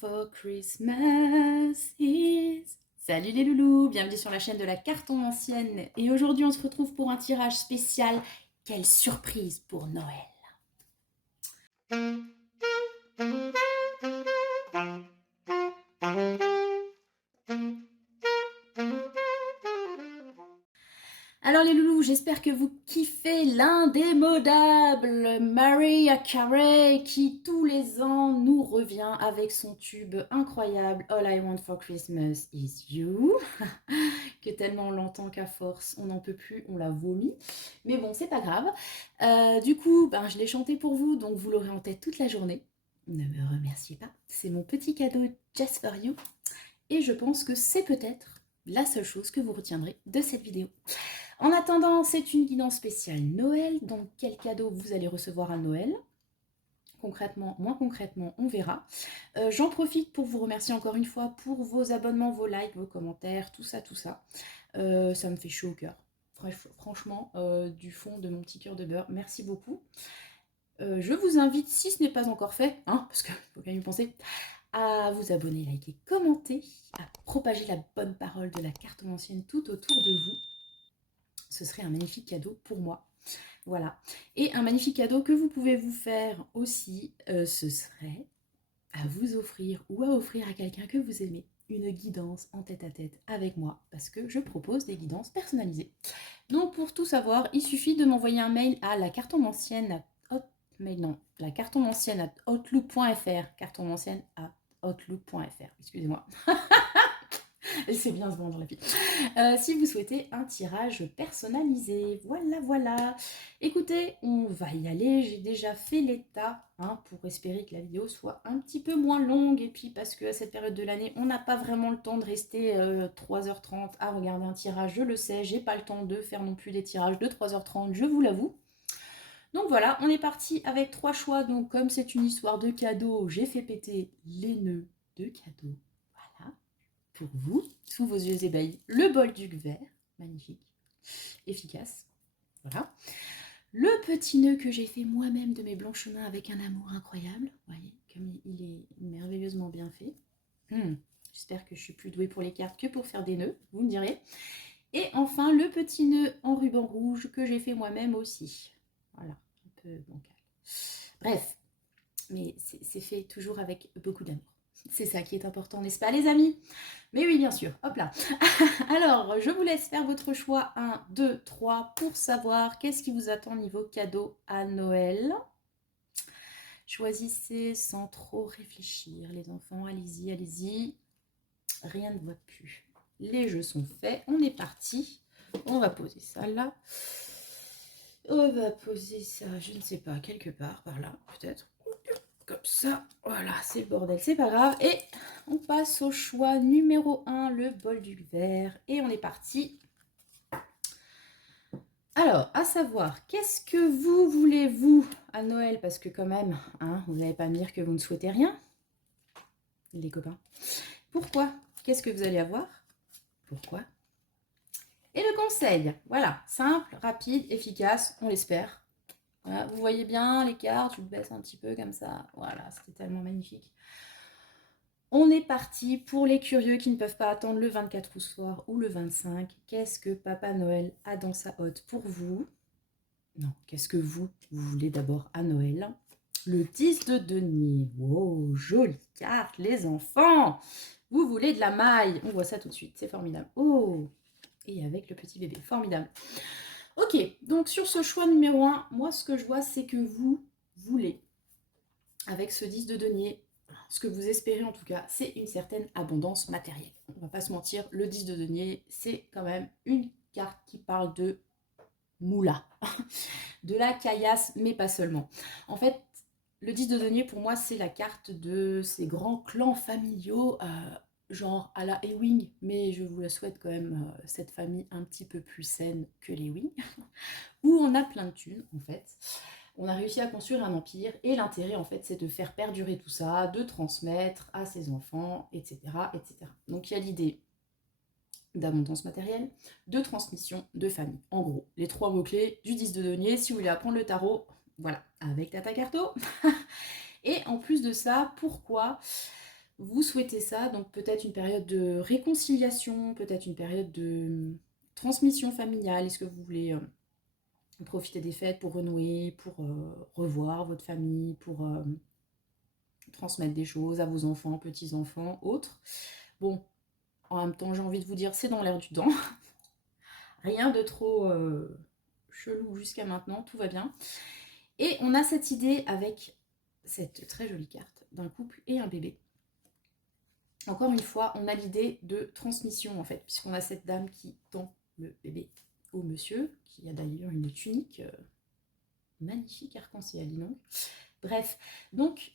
for Christmas is... Salut les loulous, bienvenue sur la chaîne de la Carton Ancienne. Et aujourd'hui on se retrouve pour un tirage spécial. Quelle surprise pour Noël! Alors les loulous, j'espère que vous kiffez l'indémodable Mariah Carey qui tous les ans nous revient avec son tube incroyable All I Want for Christmas is You, que tellement on l'entend qu'à force on n'en peut plus, on la vomit. Mais bon, c'est pas grave. Du coup, je l'ai chanté pour vous, donc vous l'aurez en tête toute la journée. Ne me remerciez pas, c'est mon petit cadeau just for you. Et je pense que c'est peut-être la seule chose que vous retiendrez de cette vidéo. En attendant, c'est une guidance spéciale Noël, donc quel cadeau vous allez recevoir à Noël? Concrètement, moins concrètement, on verra. J'en profite pour vous remercier encore une fois pour vos abonnements, vos likes, vos commentaires, tout ça, tout ça. Ça me fait chaud au cœur. Franchement, du fond de mon petit cœur de beurre, merci beaucoup. Je vous invite, si ce n'est pas encore fait, parce qu'il faut quand même y penser, à vous abonner, liker, commenter, à propager la bonne parole de la Carton Ancienne tout autour de vous. Ce serait un magnifique cadeau pour moi. Voilà. Et un magnifique cadeau que vous pouvez vous faire aussi, ce serait à vous offrir ou à offrir à quelqu'un que vous aimez une guidance en tête-à-tête avec moi, parce que je propose des guidances personnalisées. Donc pour tout savoir, il suffit de m'envoyer un mail à la cartonmancienne@outlook.fr, cartonmancienne@outlook.fr, excusez-moi. Elle sait bien se vendre la fille. Si vous souhaitez un tirage personnalisé, voilà. Écoutez, on va y aller. J'ai déjà fait l'état pour espérer que la vidéo soit un petit peu moins longue. Et puis parce qu'à cette période de l'année, on n'a pas vraiment le temps de rester 3h30 à regarder un tirage. Je le sais, j'ai pas le temps de faire non plus des tirages de 3h30, je vous l'avoue. Donc voilà, on est parti avec 3 choix. Donc comme c'est une histoire de cadeaux, j'ai fait péter les nœuds de cadeaux. Voilà. Pour vous, sous vos yeux ébahis, le bol du vert, magnifique, efficace, voilà. Le petit nœud que j'ai fait moi-même de mes blancs chemins avec un amour incroyable, vous voyez, comme il est merveilleusement bien fait. J'espère que je suis plus douée pour les cartes que pour faire des nœuds, vous me direz. Et enfin, le petit nœud en ruban rouge que j'ai fait moi-même aussi. Voilà, un peu bancal. Bref, mais c'est fait toujours avec beaucoup d'amour. C'est ça qui est important, n'est-ce pas les amis? Mais oui, bien sûr, hop là. Alors, je vous laisse faire votre choix 1, 2, 3 pour savoir qu'est-ce qui vous attend niveau cadeau à Noël. Choisissez sans trop réfléchir, les enfants, allez-y, allez-y. Rien ne va plus. Les jeux sont faits, on est parti. On va poser ça là. On va poser ça, je ne sais pas, quelque part, par là, peut-être. Comme ça, voilà, c'est le bordel, c'est pas grave. Et on passe au choix numéro 1, le bol du verre. Et on est parti. Alors, à savoir, qu'est-ce que vous voulez, vous, à Noël? Parce que quand même, vous n'allez pas me dire que vous ne souhaitez rien, les copains. Pourquoi? Qu'est-ce que vous allez avoir? Pourquoi? Et le conseil, voilà, simple, rapide, efficace, on l'espère. Voilà, vous voyez bien les cartes, je vous baisse un petit peu comme ça. Voilà, c'était tellement magnifique. On est parti pour les curieux qui ne peuvent pas attendre le 24 au soir ou le 25. Qu'est-ce que Papa Noël a dans sa hotte pour vous? Non, qu'est-ce que vous voulez d'abord à Noël? Le 10 de denier. Wow, jolie carte, les enfants! Vous voulez de la maille? On voit ça tout de suite, c'est formidable. Oh! Et avec le petit bébé, formidable. Ok, donc sur ce choix numéro 1, moi ce que je vois, c'est que vous voulez, avec ce 10 de denier, ce que vous espérez en tout cas, c'est une certaine abondance matérielle. On va pas se mentir, le 10 de denier, c'est quand même une carte qui parle de moula, de la caillasse, mais pas seulement. En fait, le 10 de denier, pour moi, c'est la carte de ces grands clans familiaux, genre à la Ewing, mais je vous la souhaite quand même, cette famille un petit peu plus saine que les Ewing, où on a plein de thunes, en fait. On a réussi à construire un empire, et l'intérêt, en fait, c'est de faire perdurer tout ça, de transmettre à ses enfants, etc., etc. Donc, il y a l'idée d'abondance matérielle, de transmission, de famille. En gros, les 3 mots-clés du 10 de denier. Si vous voulez apprendre le tarot, voilà, avec Tata Carto. Et en plus de ça, pourquoi vous souhaitez ça, donc peut-être une période de réconciliation, peut-être une période de transmission familiale. Est-ce que vous voulez profiter des fêtes pour renouer, pour revoir votre famille, pour transmettre des choses à vos enfants, petits-enfants, autres. Bon, en même temps, j'ai envie de vous dire, c'est dans l'air du temps. Rien de trop chelou jusqu'à maintenant, tout va bien. Et on a cette idée avec cette très jolie carte d'un couple et un bébé. Encore une fois, on a l'idée de transmission en fait, puisqu'on a cette dame qui tend le bébé au monsieur, qui a d'ailleurs une tunique magnifique arc-en-ciel, dis donc. Bref, donc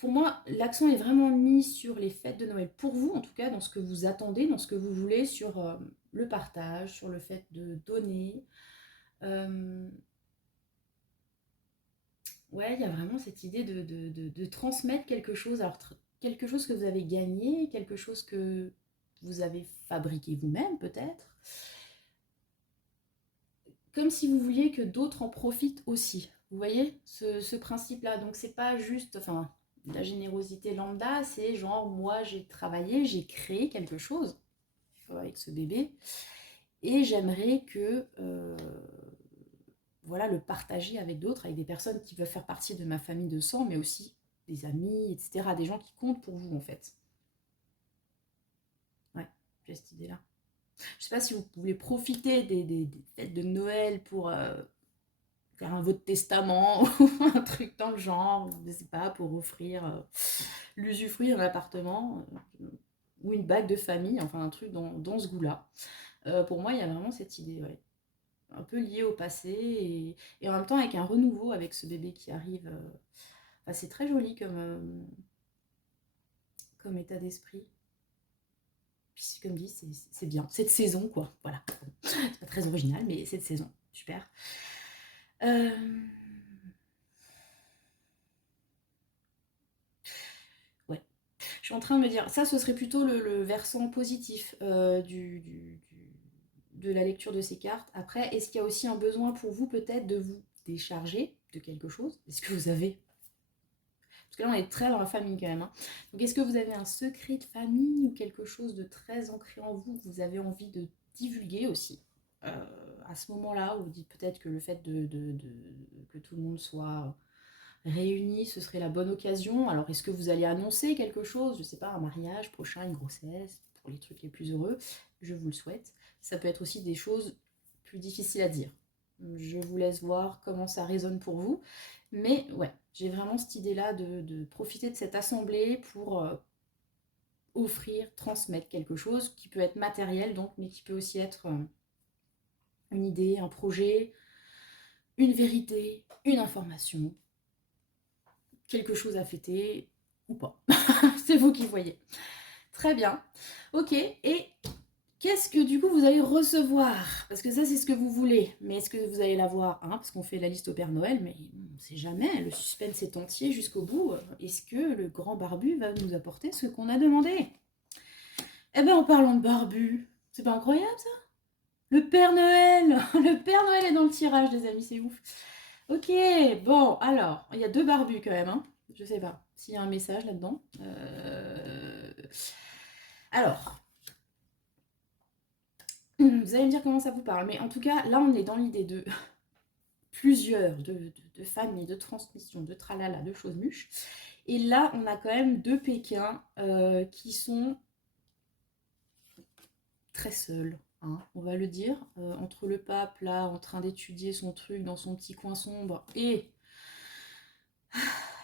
pour moi, l'accent est vraiment mis sur les fêtes de Noël. Pour vous, en tout cas, dans ce que vous attendez, dans ce que vous voulez, sur le partage, sur le fait de donner. Ouais, il y a vraiment cette idée de transmettre quelque chose. Alors, quelque chose que vous avez gagné, quelque chose que vous avez fabriqué vous-même, peut-être. Comme si vous vouliez que d'autres en profitent aussi. Vous voyez, ce principe-là. Donc, c'est pas juste... Enfin, la générosité lambda, c'est genre, moi, j'ai travaillé, j'ai créé quelque chose avec ce bébé. Et j'aimerais que... voilà, le partager avec d'autres, avec des personnes qui veulent faire partie de ma famille de sang, mais aussi des amis, etc. Des gens qui comptent pour vous, en fait. Ouais, j'ai cette idée-là. Je sais pas si vous voulez profiter des fêtes de Noël pour faire un vote testament ou un truc dans le genre, je sais pas, pour offrir l'usufruit d'un appartement ou une bague de famille, enfin un truc dans ce goût-là. Pour moi, il y a vraiment cette idée, ouais. Un peu liée au passé et en même temps avec un renouveau avec ce bébé qui arrive. Enfin, c'est très joli comme état d'esprit. Puis comme dit, c'est bien. Cette saison, quoi. Voilà. C'est pas très original, mais cette saison. Super. Euh... Ouais. Je suis en train de me dire, ça, ce serait plutôt le versant positif de la lecture de ces cartes. Après, est-ce qu'il y a aussi un besoin pour vous, peut-être, de vous décharger de quelque chose? Est-ce que vous avez... Parce que là, on est très dans la famille quand même. Hein. Donc, est-ce que vous avez un secret de famille ou quelque chose de très ancré en vous que vous avez envie de divulguer aussi à ce moment-là, vous dites peut-être que le fait que tout le monde soit réunis, ce serait la bonne occasion. Alors, est-ce que vous allez annoncer quelque chose? Je ne sais pas, un mariage prochain, une grossesse, pour les trucs les plus heureux. Je vous le souhaite. Ça peut être aussi des choses plus difficiles à dire. Je vous laisse voir comment ça résonne pour vous. Mais ouais, j'ai vraiment cette idée-là de profiter de cette assemblée pour offrir, transmettre quelque chose qui peut être matériel, donc, mais qui peut aussi être une idée, un projet, une vérité, une information, quelque chose à fêter ou pas. C'est vous qui voyez. Très bien. Ok. Et qu'est-ce que du coup vous allez recevoir? Parce que ça c'est ce que vous voulez. Mais est-ce que vous allez l'avoir hein? Parce qu'on fait la liste au Père Noël, mais on ne sait jamais. Le suspense est entier jusqu'au bout. Est-ce que le grand barbu va nous apporter ce qu'on a demandé? Eh bien en parlant de barbu, c'est pas incroyable ça? Le Père Noël! Le Père Noël est dans le tirage les amis, c'est ouf. Ok, bon, alors, il y a deux barbus quand même, hein. Je sais pas s'il y a un message là-dedans. Alors, vous allez me dire comment ça vous parle, mais en tout cas, là, on est dans l'idée de plusieurs, de familles, de transmission, de tralala, de choses muches. Et là, on a quand même deux Pékins qui sont très seuls, hein, on va le dire, entre le pape, là, en train d'étudier son truc dans son petit coin sombre, et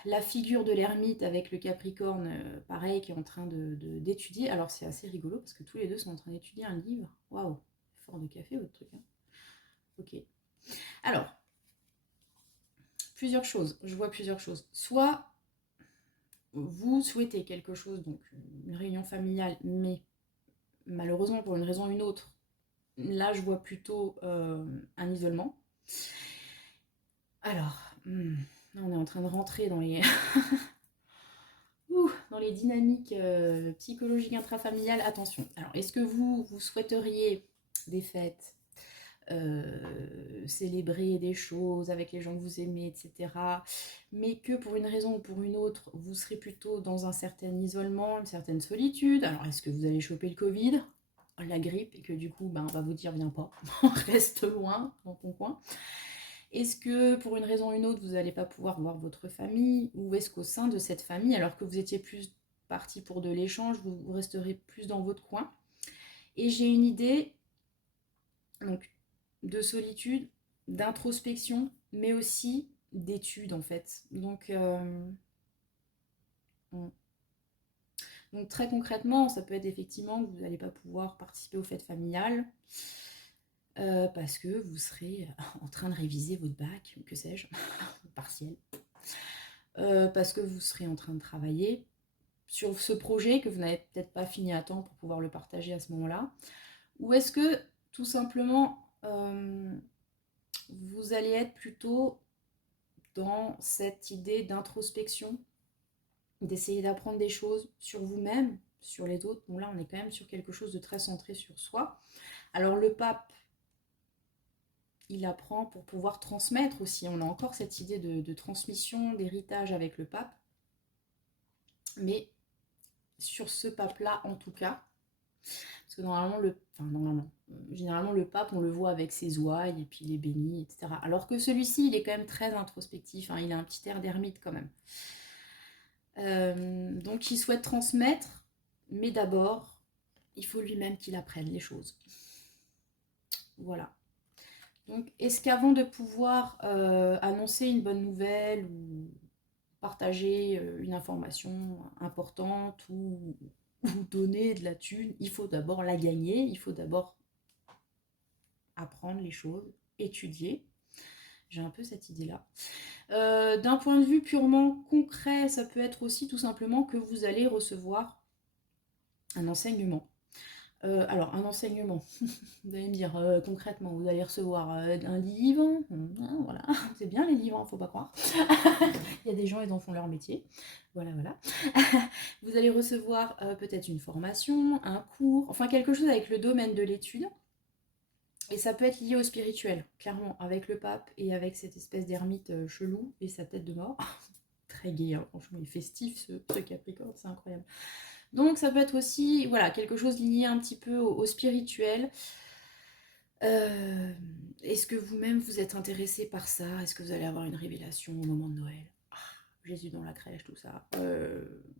la figure de l'ermite avec le Capricorne, pareil, qui est en train d'étudier. Alors c'est assez rigolo parce que tous les deux sont en train d'étudier un livre. Waouh, fort de café votre truc. Hein. Ok. Alors, plusieurs choses. Je vois plusieurs choses. Soit vous souhaitez quelque chose, donc une réunion familiale, mais malheureusement pour une raison ou une autre, là je vois plutôt un isolement. Alors, là on est en train de rentrer dans les... dans les dynamiques psychologiques intrafamiliales, attention. Alors, est-ce que vous souhaiteriez des fêtes célébrer des choses avec les gens que vous aimez, etc. Mais que pour une raison ou pour une autre, vous serez plutôt dans un certain isolement, une certaine solitude. Alors, est-ce que vous allez choper le Covid, la grippe, et que du coup, ben, on va vous dire, viens pas, reste loin dans ton coin. Est-ce que pour une raison ou une autre, vous n'allez pas pouvoir voir votre famille? Ou est-ce qu'au sein de cette famille, alors que vous étiez plus parti pour de l'échange, vous resterez plus dans votre coin? Et j'ai une idée donc, de solitude, d'introspection, mais aussi d'études en fait. Donc très concrètement, ça peut être effectivement que vous n'allez pas pouvoir participer aux fêtes familiales parce que vous serez en train de réviser votre bac, que sais-je, partiel. Parce que vous serez en train de travailler sur ce projet que vous n'avez peut-être pas fini à temps pour pouvoir le partager à ce moment-là. Ou est-ce que tout simplement vous allez être plutôt dans cette idée d'introspection, d'essayer d'apprendre des choses sur vous-même, sur les autres. Bon là on est quand même sur quelque chose de très centré sur soi. Alors le pape, il apprend pour pouvoir transmettre aussi. On a encore cette idée de transmission, d'héritage avec le pape. Mais sur ce pape-là en tout cas, parce que généralement le pape on le voit avec ses ouailles et puis il est béni, etc. Alors que celui-ci il est quand même très introspectif, hein, il a un petit air d'ermite quand même. Donc il souhaite transmettre, mais d'abord il faut lui-même qu'il apprenne les choses. Voilà. Donc est-ce qu'avant de pouvoir annoncer une bonne nouvelle ou partager une information importante ou donner de la thune, il faut d'abord la gagner, il faut d'abord apprendre les choses, étudier. J'ai un peu cette idée-là. D'un point de vue purement concret, ça peut être aussi tout simplement que vous allez recevoir un enseignement. Alors, un enseignement, vous allez me dire concrètement, vous allez recevoir un livre, voilà, c'est bien les livres, faut pas croire. Il y a des gens, ils en font leur métier. Voilà, voilà. Vous allez recevoir peut-être une formation, un cours, enfin quelque chose avec le domaine de l'étude. Et ça peut être lié au spirituel, clairement, avec le pape et avec cette espèce d'ermite chelou et sa tête de mort. Très gai, hein, franchement, il est festif ce Capricorne, c'est incroyable. Donc ça peut être aussi voilà, quelque chose lié un petit peu au spirituel. Est-ce que vous-même vous êtes intéressé par ça? Est-ce que vous allez avoir une révélation au moment de Noël? Jésus dans la crèche, tout ça.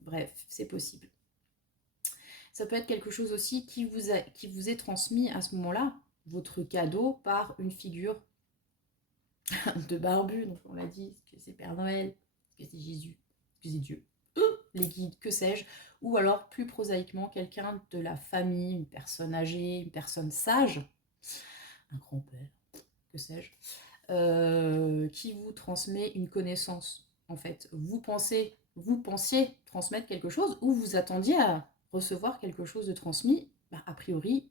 Bref, c'est possible. Ça peut être quelque chose aussi qui vous est transmis à ce moment-là, votre cadeau, par une figure de barbu. Donc on l'a dit, est-ce que c'est Père Noël? Est-ce que c'est Jésus? Est-ce que c'est Dieu? Les guides, que sais-je? Ou alors, plus prosaïquement, quelqu'un de la famille, une personne âgée, une personne sage, un grand-père, que sais-je, qui vous transmet une connaissance. En fait, vous pensiez transmettre quelque chose ou vous attendiez à recevoir quelque chose de transmis, bah, a priori,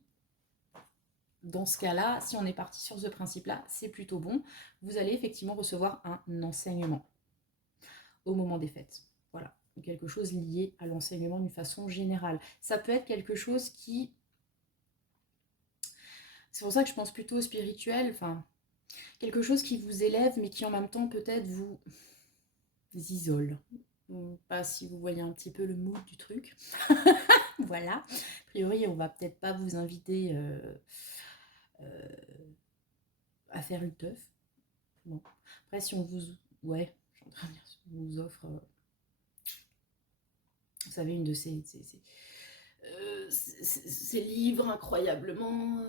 dans ce cas-là, si on est parti sur ce principe-là, c'est plutôt bon. Vous allez effectivement recevoir un enseignement au moment des fêtes. Voilà, quelque chose lié à l'enseignement d'une façon générale. Ça peut être quelque chose qui... C'est pour ça que je pense plutôt spirituel, enfin, quelque chose qui vous élève, mais qui en même temps peut-être vous isole. Pas si vous voyez un petit peu le mood du truc. Voilà. A priori, on va peut-être pas vous inviter à faire une teuf. Bon. Après, si on vous... Ouais, je suis en train de dire, si on vous offre... vous savez, une de ces livres incroyablement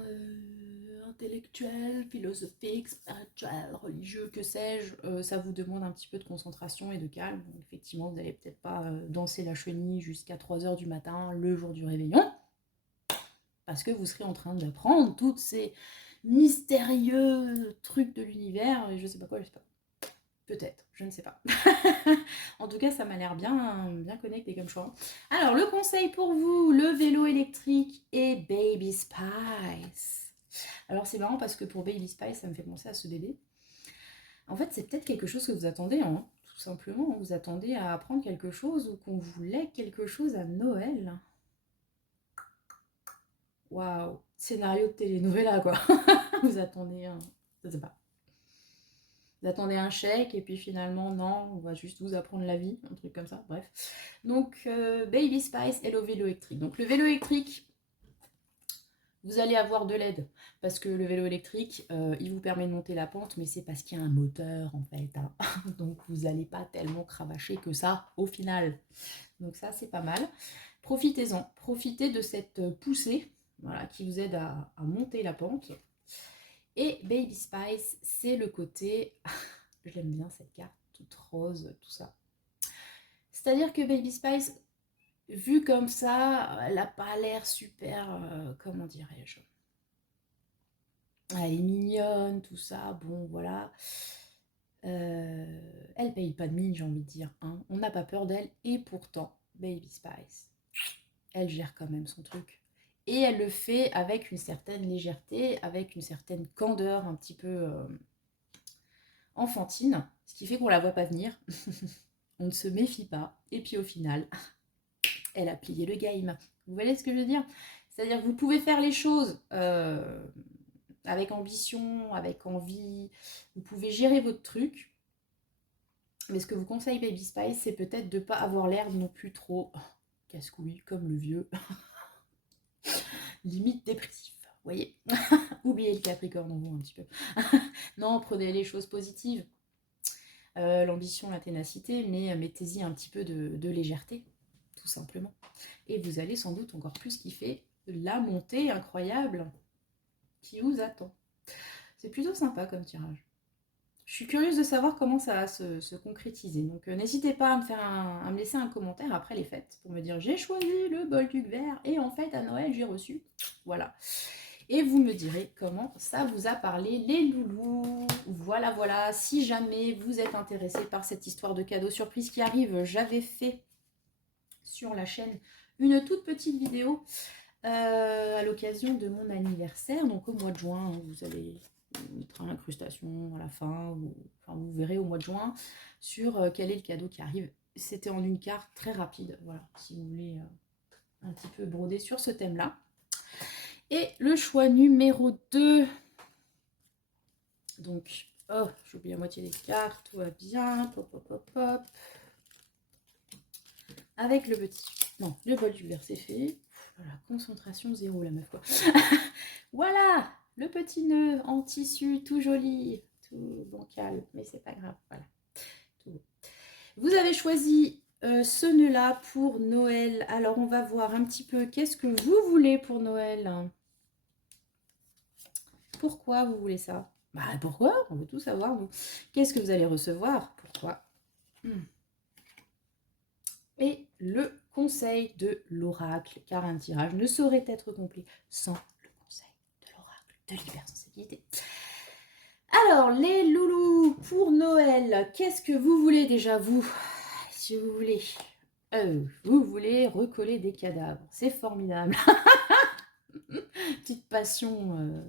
intellectuels, philosophiques, spirituels, religieux, que sais-je, ça vous demande un petit peu de concentration et de calme. Donc, effectivement, vous n'allez peut-être pas danser la chenille jusqu'à 3h du matin, le jour du réveillon, parce que vous serez en train d'apprendre toutes ces mystérieux trucs de l'univers, et je sais pas quoi, je sais pas. Peut-être, je ne sais pas. En tout cas, ça m'a l'air bien connecté comme choix. Alors, le conseil pour vous, le vélo électrique et Baby Spice. Alors, c'est marrant parce que pour Baby Spice, ça me fait penser à ce bébé. En fait, c'est peut-être quelque chose que vous attendez, hein, tout simplement. Vous attendez à apprendre quelque chose ou qu'on vous lègue quelque chose à Noël. Waouh, scénario de telenovela, quoi. Vous attendez un... Je sais pas. Vous attendez un chèque et puis finalement, non, on va juste vous apprendre la vie, un truc comme ça, bref. Donc, Baby Spice et le vélo électrique. Donc, le vélo électrique, vous allez avoir de l'aide parce que le vélo électrique, il vous permet de monter la pente, mais c'est parce qu'il y a un moteur en fait. Hein. Donc, vous n'allez pas tellement cravacher que ça au final. Donc, ça, c'est pas mal. Profitez-en. Profitez de cette poussée voilà, qui vous aide à monter la pente. Et Baby Spice, c'est le côté... J'aime bien cette carte, toute rose, tout ça. C'est-à-dire que Baby Spice, vue comme ça, elle n'a pas l'air super... comment dirais-je? Elle est mignonne, tout ça, bon, voilà. Elle paye pas de mine, j'ai envie de dire. Hein. On n'a pas peur d'elle. Et pourtant, Baby Spice, elle gère quand même son truc. Et elle le fait avec une certaine légèreté, avec une certaine candeur un petit peu enfantine, ce qui fait qu'on la voit pas venir. On ne se méfie pas. Et puis au final, elle a plié le game. Vous voyez ce que je veux dire? C'est-à-dire que vous pouvez faire les choses avec ambition, avec envie. Vous pouvez gérer votre truc. Mais ce que vous conseille Baby Spice, c'est peut-être de ne pas avoir l'air non plus trop casse-couille, comme le vieux. Limite dépressif, vous voyez. Oubliez le Capricorne en vous un petit peu. Non, prenez les choses positives. L'ambition, la ténacité, mais mettez-y un petit peu de légèreté, tout simplement. Et vous allez sans doute encore plus kiffer la montée incroyable qui vous attend. C'est plutôt sympa comme tirage. Je suis curieuse de savoir comment ça va se concrétiser. Donc n'hésitez pas à me laisser un commentaire après les fêtes pour me dire j'ai choisi le Bolduc vert et en fait à Noël j'ai reçu. Voilà. Et vous me direz comment ça vous a parlé les loulous. Voilà, voilà. Si jamais vous êtes intéressé par cette histoire de cadeau surprise qui arrive, j'avais fait sur la chaîne une toute petite vidéo à l'occasion de mon anniversaire. Donc au mois de juin, vous allez mettre l'incrustation à la fin. Vous verrez au mois de juin sur quel est le cadeau qui arrive. C'était en une carte très rapide. Voilà, si vous voulez un petit peu broder sur ce thème-là. Et le choix numéro 2. Donc, oh, j'oublie la moitié des cartes, tout va bien. Pop, pop, pop, pop. Avec le petit. Non, le bol du vert, c'est fait. Voilà, concentration zéro, la meuf, quoi. Voilà, le petit nœud en tissu, tout joli, tout bancal, mais c'est pas grave, voilà. Tout beau. Vous avez choisi ce nœud-là pour Noël. Alors, on va voir un petit peu qu'est-ce que vous voulez pour Noël. Pourquoi vous voulez ça? Bah, pourquoi? On veut tout savoir, nous. Qu'est-ce que vous allez recevoir? Pourquoi? Et le conseil de l'oracle, car un tirage ne saurait être complet sans le conseil de l'oracle de l'hypersensibilité. Alors, les loulous, pour Noël, qu'est-ce que vous voulez déjà, vous? Si vous voulez... vous voulez recoller des cadavres. C'est formidable. Petite passion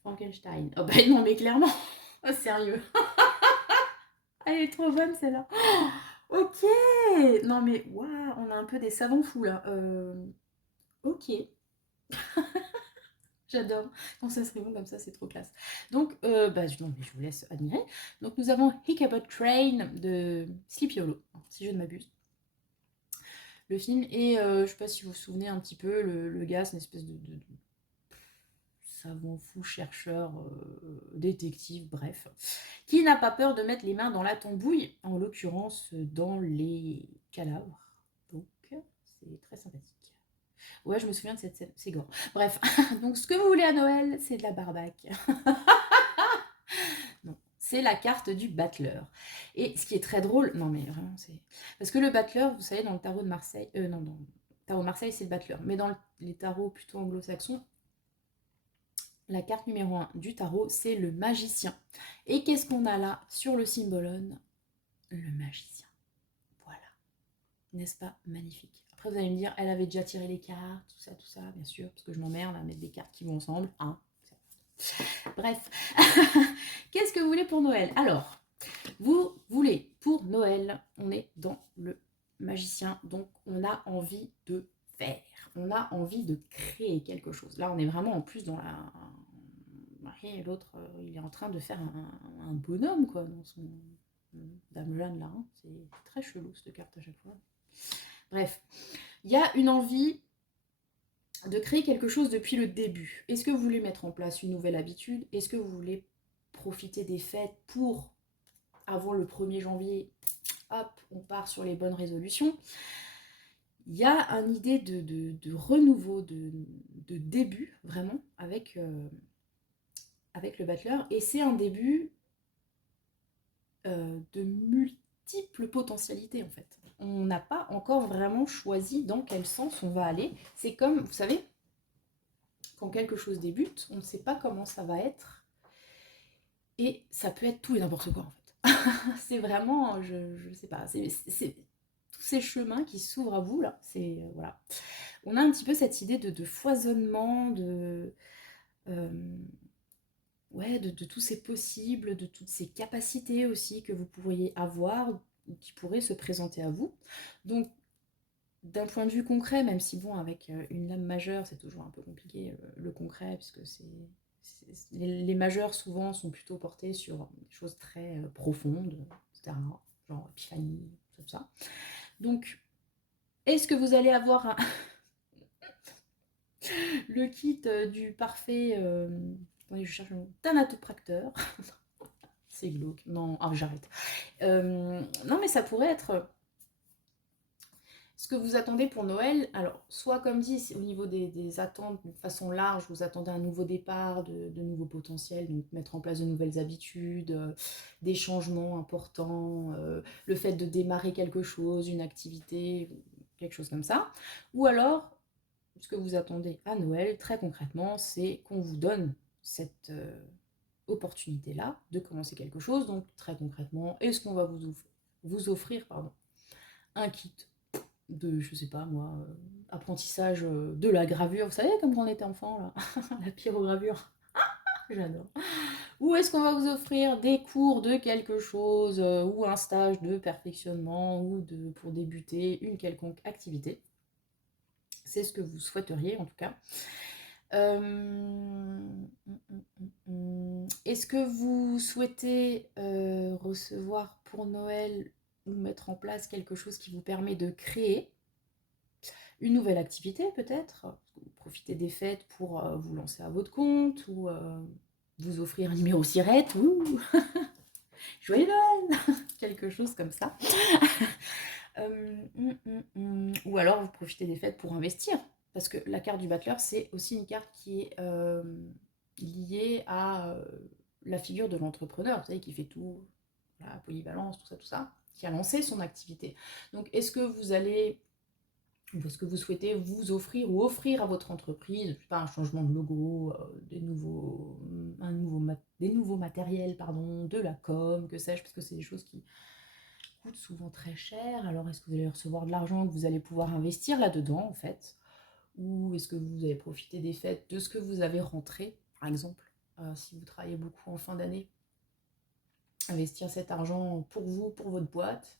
Frankenstein. Oh ben non, mais clairement. Oh, sérieux. Elle est trop bonne, celle-là. Oh, ok. Non, mais waouh, on a un peu des savants fous, là. Ok. J'adore. Quand ça serait bon comme ça, c'est trop classe. Donc, non, mais je vous laisse admirer. Donc, nous avons Ichabod Crane de Sleepy Hollow, si je ne m'abuse. Le film, et je sais pas si vous vous souvenez un petit peu, le gars, c'est une espèce de savant fou, chercheur, détective, bref, qui n'a pas peur de mettre les mains dans la tambouille, en l'occurrence dans les cadavres. Donc, c'est très sympathique. Ouais, je me souviens de cette scène, c'est gore. Bref, donc ce que vous voulez à Noël, c'est de la barbaque. Non, c'est la carte du battleur. Et ce qui est très drôle, non mais vraiment, c'est... Parce que le battleur, vous savez, dans le tarot de Marseille... non, dans le tarot de Marseille, c'est le battleur. Mais dans les tarots plutôt anglo-saxons, la carte numéro 1 du tarot, c'est le magicien. Et qu'est-ce qu'on a là sur le symbolone? Le magicien. Voilà. N'est-ce pas magnifique? Après, vous allez me dire, elle avait déjà tiré les cartes, tout ça, bien sûr, parce que je m'emmerde à mettre des cartes qui vont ensemble. Hein. Bref. Qu'est-ce que vous voulez pour Noël? Alors, vous voulez pour Noël, on est dans le magicien, donc on a envie de faire. On a envie de créer quelque chose. Là, on est vraiment en plus dans la... Et l'autre, il est en train de faire un bonhomme, quoi, dans son... Dame Jeanne, là. Hein. C'est très chelou, cette carte, à chaque fois. Bref, il y a une envie de créer quelque chose depuis le début. Est-ce que vous voulez mettre en place une nouvelle habitude? Est-ce que vous voulez profiter des fêtes pour, avant le 1er janvier, hop, on part sur les bonnes résolutions? Il y a une idée de renouveau, de début, vraiment, avec le battleur. Et c'est un début de multiples potentialités, en fait. On n'a pas encore vraiment choisi dans quel sens on va aller. C'est comme, vous savez, quand quelque chose débute, on ne sait pas comment ça va être. Et ça peut être tout et n'importe quoi, en fait. C'est vraiment, je sais pas, c'est tous ces chemins qui s'ouvrent à vous, là. C'est, voilà. On a un petit peu cette idée de foisonnement, ouais, de tous ces possibles, de toutes ces capacités aussi que vous pourriez avoir, ou qui pourraient se présenter à vous. Donc, d'un point de vue concret, même si bon, avec une lame majeure, c'est toujours un peu compliqué le concret, puisque les majeurs souvent sont plutôt portés sur des choses très profondes, etc. Genre épiphanie, tout ça. Donc, est-ce que vous allez avoir le kit du parfait... attendez, je cherche le mot. Thanatopracteur. C'est glauque. Non, ah, j'arrête. Non, mais ça pourrait être ce que vous attendez pour Noël. Alors, soit comme dit, au niveau des attentes, de façon large, vous attendez un nouveau départ, de nouveaux potentiels, donc mettre en place de nouvelles habitudes, des changements importants, le fait de démarrer quelque chose, une activité, quelque chose comme ça. Ou alors, ce que vous attendez à Noël, très concrètement, c'est qu'on vous donne cette opportunité-là de commencer quelque chose. Donc, très concrètement, est-ce qu'on va vous offrir un kit de, je sais pas moi, apprentissage de la gravure, vous savez, comme quand on était enfant, là, la pyrogravure, j'adore. Ou est-ce qu'on va vous offrir des cours de quelque chose, ou un stage de perfectionnement, ou pour débuter une quelconque activité? C'est ce que vous souhaiteriez, en tout cas. Est-ce que vous souhaitez recevoir pour Noël ou mettre en place quelque chose qui vous permet de créer une nouvelle activité peut-être? Profiter des fêtes pour vous lancer à votre compte ou vous offrir un numéro sirette, ouh joyeux Noël quelque chose comme ça. Ou alors vous profitez des fêtes pour investir. Parce que la carte du battleur, c'est aussi une carte qui est liée à la figure de l'entrepreneur, vous savez, qui fait tout, la polyvalence, tout ça, qui a lancé son activité. Donc, est-ce que vous allez, ou est-ce que vous souhaitez vous offrir ou offrir à votre entreprise, je sais pas, un changement de logo, des nouveaux matériels, pardon, de la com, que sais-je, parce que c'est des choses qui coûtent souvent très cher. Alors, est-ce que vous allez recevoir de l'argent que vous allez pouvoir investir là-dedans, en fait? Ou est-ce que vous avez profité des fêtes, de ce que vous avez rentré, par exemple, si vous travaillez beaucoup en fin d'année, investir cet argent pour vous, pour votre boîte,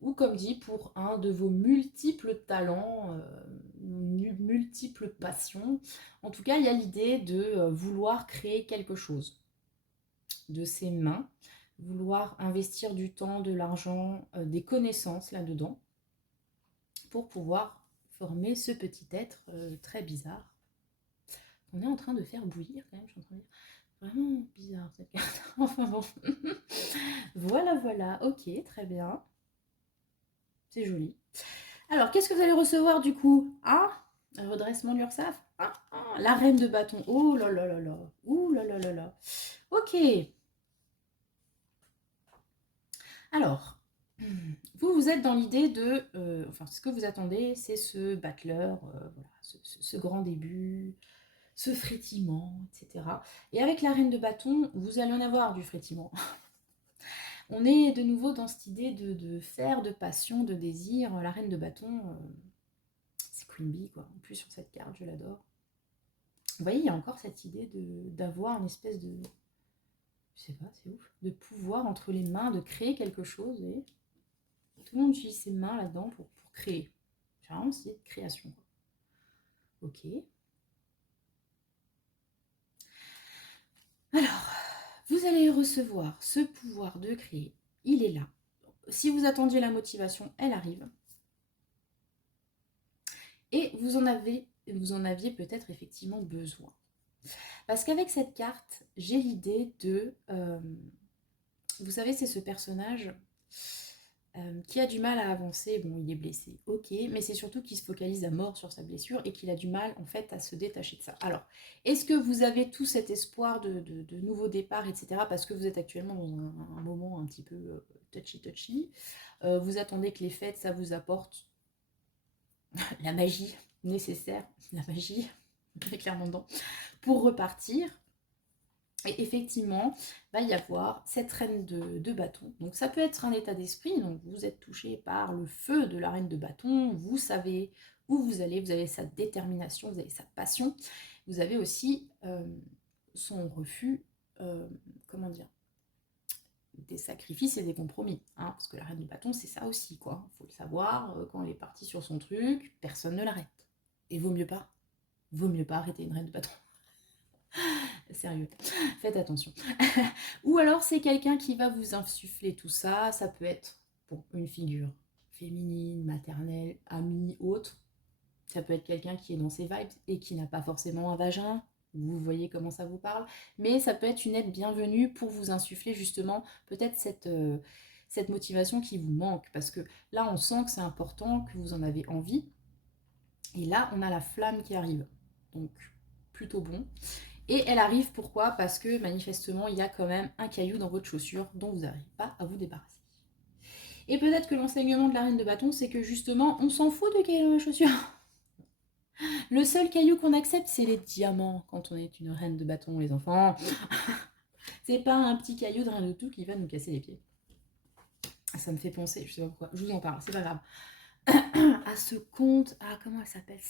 ou comme dit, pour un de vos multiples talents, multiples passions. En tout cas, il y a l'idée de vouloir créer quelque chose de ses mains, vouloir investir du temps, de l'argent, des connaissances là-dedans, pour pouvoir former ce petit être très bizarre. On est en train de faire bouillir quand même, je suis en train de dire. Vraiment bizarre cette carte. Enfin bon. Voilà, voilà. Ok, très bien. C'est joli. Alors, qu'est-ce que vous allez recevoir du coup? Ah, un redressement de l'URSSAF. La reine de bâton. Oh là là là là. Ouh là là là là. Ok. Alors, vous êtes dans l'idée de... enfin, ce que vous attendez, c'est ce battleur, voilà, ce grand début, ce frétillement, etc. Et avec la reine de bâton, vous allez en avoir du frétillement. On est de nouveau dans cette idée de faire, de passion, de désir. La reine de bâton, c'est Queen Bee, quoi. En plus, sur cette carte, je l'adore. Vous voyez, il y a encore cette idée d'avoir une espèce de... Je sais pas, c'est ouf. De pouvoir entre les mains, de créer quelque chose. Et tout le monde utilise ses mains là-dedans pour créer. C'est vraiment cette idée de création, quoi. Ok. Alors, vous allez recevoir ce pouvoir de créer. Il est là. Si vous attendiez la motivation, elle arrive. Et vous en aviez peut-être effectivement besoin. Parce qu'avec cette carte, j'ai l'idée de... vous savez, c'est ce personnage qui a du mal à avancer. Bon, il est blessé, ok, mais c'est surtout qu'il se focalise à mort sur sa blessure et qu'il a du mal, en fait, à se détacher de ça. Alors, est-ce que vous avez tout cet espoir de nouveau départ, etc., parce que vous êtes actuellement dans un moment un petit peu touchy, vous attendez que les fêtes, ça vous apporte la magie nécessaire, la magie, on est clairement dedans, pour repartir. Et effectivement, va y avoir cette reine de bâton. Donc ça peut être un état d'esprit, donc vous êtes touché par le feu de la reine de bâton, vous savez où vous avez sa détermination, vous avez sa passion, vous avez aussi son refus, comment dire, des sacrifices et des compromis. Hein, parce que la reine de bâton, c'est ça aussi, quoi. Il faut le savoir, quand elle est partie sur son truc, personne ne l'arrête. Et vaut mieux pas. Vaut mieux pas arrêter une reine de bâton. Sérieux, faites attention. Ou alors c'est quelqu'un qui va vous insuffler tout ça. Ça peut être une figure féminine, maternelle, amie, autre. Ça peut être quelqu'un qui est dans ses vibes et qui n'a pas forcément un vagin. Vous voyez comment ça vous parle. Mais ça peut être une aide bienvenue pour vous insuffler justement peut-être cette motivation qui vous manque. Parce que là, on sent que c'est important, que vous en avez envie. Et là, on a la flamme qui arrive. Donc, plutôt bon. Et elle arrive pourquoi? Parce que manifestement, il y a quand même un caillou dans votre chaussure dont vous n'arrivez pas à vous débarrasser. Et peut-être que l'enseignement de la reine de bâton, c'est que justement, on s'en fout de caillou dans la chaussure. Le seul caillou qu'on accepte, c'est les diamants quand on est une reine de bâton, les enfants. C'est pas un petit caillou de rien du tout qui va nous casser les pieds. Ça me fait penser, je sais pas pourquoi, je vous en parle, c'est pas grave. À ce conte, comment elle s'appelle?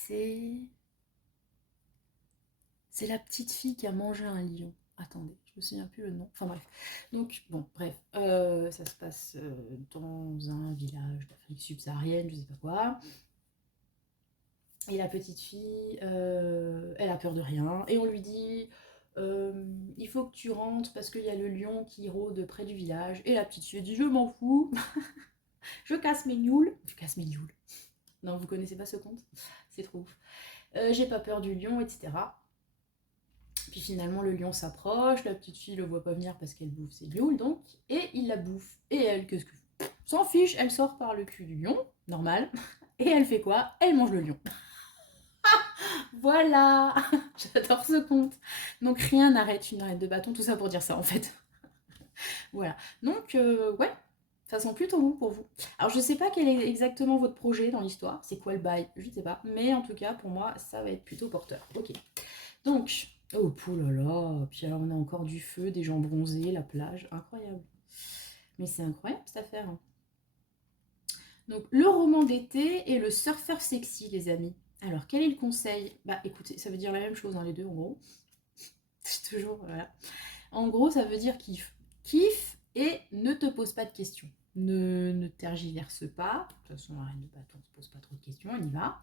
C'est la petite fille qui a mangé un lion. Attendez, je me souviens plus le nom. Enfin bref. Donc, bon, bref. Ça se passe dans un village d'Afrique subsaharienne, je sais pas quoi. Et la petite fille, elle a peur de rien. Et on lui dit, il faut que tu rentres parce qu'il y a le lion qui rôde près du village. Et la petite fille dit, je m'en fous. Je casse mes nioules. Je casse mes nioules. Non, vous connaissez pas ce conte? C'est trop ouf. J'ai pas peur du lion, etc. Puis finalement, le lion s'approche, la petite fille le voit pas venir parce qu'elle bouffe ses lions, donc, et il la bouffe. Et elle, qu'est-ce que... S'en fiche, elle sort par le cul du lion, normal, et elle fait quoi? Elle mange le lion. Voilà. J'adore ce conte. Donc rien n'arrête une arête de bâton, tout ça pour dire ça en fait. Voilà. Donc, ouais, ça sent plutôt bon pour vous. Alors je sais pas quel est exactement votre projet dans l'histoire, c'est quoi le bail, je sais pas, mais en tout cas, pour moi, ça va être plutôt porteur. Ok. Donc... Oh, poulala, puis alors on a encore du feu, des gens bronzés, la plage, incroyable. Mais c'est incroyable cette affaire. Donc le roman d'été et le surfeur sexy, les amis. Alors quel est le conseil? Bah écoutez, ça veut dire la même chose, les deux en gros. C'est toujours, voilà. En gros, ça veut dire kiffe. Kiffe et ne te pose pas de questions. Ne tergiverse pas. De toute façon, la reine de bâton ne se pose pas trop de questions, on y va.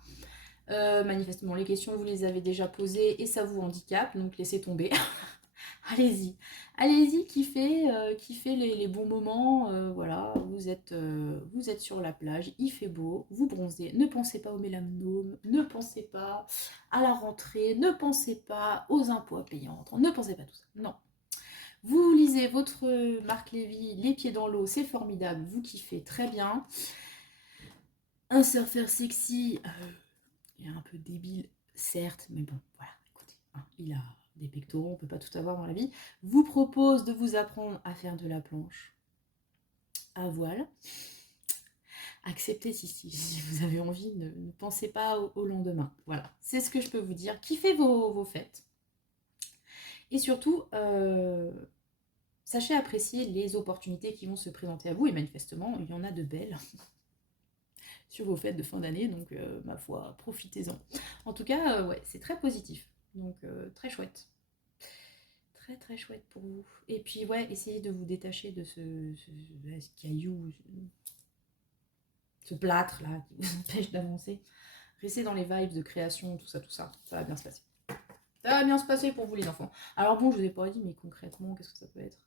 Manifestement, les questions, vous les avez déjà posées et ça vous handicape, donc laissez tomber. Allez-y, allez-y, kiffez les bons moments. Voilà, vous êtes sur la plage, il fait beau, vous bronzez. Ne pensez pas au mélanome, ne pensez pas à la rentrée, ne pensez pas aux impôts à payer en rentrant, ne pensez pas à tout ça. Non. Vous lisez votre Marc Lévy, les pieds dans l'eau, c'est formidable, vous kiffez très bien. Un surfeur sexy, il est un peu débile, certes, mais bon, voilà, écoutez, il a des pectoraux, on ne peut pas tout avoir dans la vie, vous propose de vous apprendre à faire de la planche à voile. Acceptez si vous avez envie, ne pensez pas au lendemain. Voilà, c'est ce que je peux vous dire. Kiffez vos fêtes. Et surtout, sachez apprécier les opportunités qui vont se présenter à vous. Et manifestement, il y en a de belles sur vos fêtes de fin d'année. Donc, ma foi, profitez-en. En tout cas, ouais, c'est très positif. Donc, très chouette. Très très chouette pour vous. Et puis ouais, essayez de vous détacher de ce caillou, ce plâtre là qui vous empêche d'avancer. Restez dans les vibes de création, tout ça, ça va bien se passer. Ça va bien se passer pour vous les enfants. Alors bon, je vous ai pas dit, mais concrètement, qu'est-ce que ça peut être?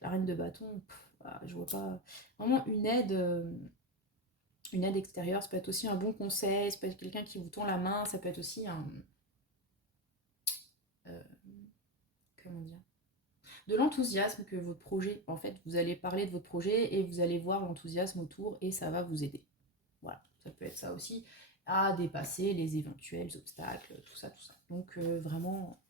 La reine de bâton, je vois pas. Vraiment une aide extérieure, ça peut être aussi un bon conseil, ça peut être quelqu'un qui vous tend la main, ça peut être aussi un... comment dire? De l'enthousiasme que votre projet, en fait, vous allez parler de votre projet et vous allez voir l'enthousiasme autour et ça va vous aider. Voilà, ça peut être ça aussi, à dépasser les éventuels obstacles, tout ça, tout ça. Donc vraiment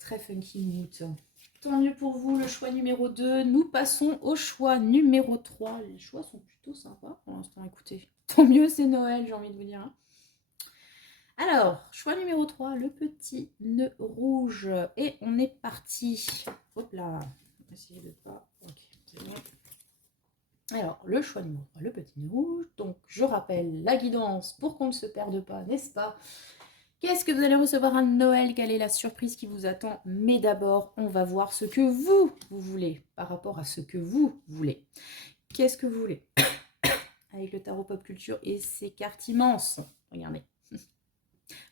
très funky mood. Tant mieux pour vous, le choix numéro 2. Nous passons au choix numéro 3. Les choix sont plutôt sympas pour l'instant, écoutez. Tant mieux, c'est Noël, j'ai envie de vous dire. Alors, choix numéro 3, le petit nœud rouge. Et on est parti. Hop là, on va essayer de pas... Ok, c'est bon. Alors, le choix numéro 3, le petit nœud rouge. Donc, je rappelle la guidance pour qu'on ne se perde pas, n'est-ce pas? Qu'est-ce que vous allez recevoir à Noël? Quelle est la surprise qui vous attend? Mais d'abord, on va voir ce que vous voulez par rapport à ce que vous voulez. Qu'est-ce que vous voulez? Avec le tarot pop culture et ses cartes immenses. Regardez.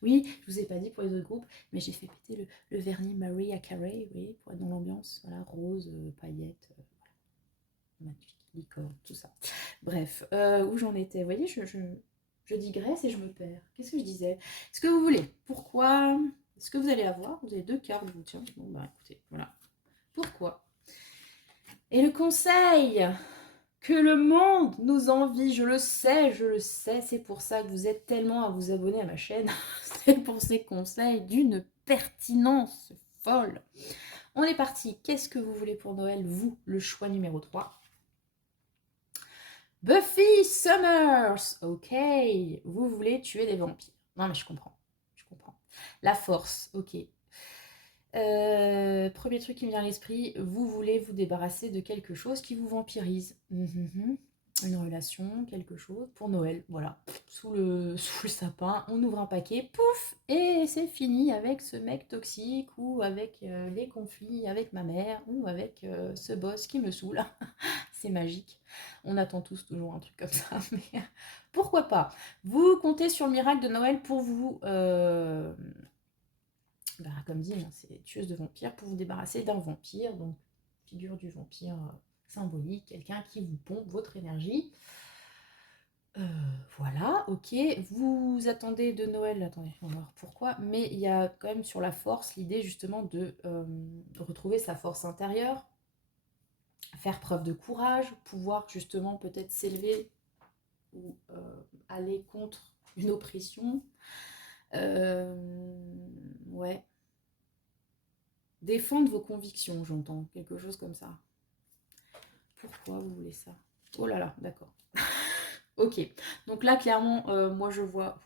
Oui, je vous ai pas dit pour les autres groupes, mais j'ai fait péter le vernis Maria Carey, vous voyez, pour être dans l'ambiance. Voilà, rose, paillettes, magnifique, licorne, tout ça. Bref, où j'en étais? Vous voyez, je digresse et je me perds. Qu'est-ce que je disais? Ce que vous voulez. Pourquoi? Ce que vous allez avoir? Vous avez 2 cartes, vous tiens. Bon, bah écoutez, voilà. Pourquoi? Et le conseil que le monde nous envie, je le sais, c'est pour ça que vous êtes tellement à vous abonner à ma chaîne, c'est pour ces conseils d'une pertinence folle. On est parti, qu'est-ce que vous voulez pour Noël, vous, le choix numéro 3? Buffy Summers, ok, vous voulez tuer des vampires. Non mais je comprends. La force, ok. Premier truc qui me vient à l'esprit, vous voulez vous débarrasser de quelque chose qui vous vampirise. Une relation, quelque chose, pour Noël, voilà. Sous le sapin, on ouvre un paquet, pouf, et c'est fini avec ce mec toxique, ou avec les conflits avec ma mère, ou avec ce boss qui me saoule. C'est magique. On attend tous toujours un truc comme ça, mais pourquoi pas. Vous comptez sur le miracle de Noël pour vous... comme dit, hein, c'est tueuse de vampires pour vous débarrasser d'un vampire, donc figure du vampire symbolique, quelqu'un qui vous pompe votre énergie. Voilà, ok. Vous attendez de Noël, attendez, on va voir pourquoi, mais il y a quand même sur la force l'idée justement de retrouver sa force intérieure, faire preuve de courage, pouvoir justement peut-être s'élever ou aller contre une oppression. Ouais. Défendre vos convictions, j'entends. Quelque chose comme ça. Pourquoi vous voulez ça? Oh là là, d'accord. Ok. Donc là, clairement, moi je vois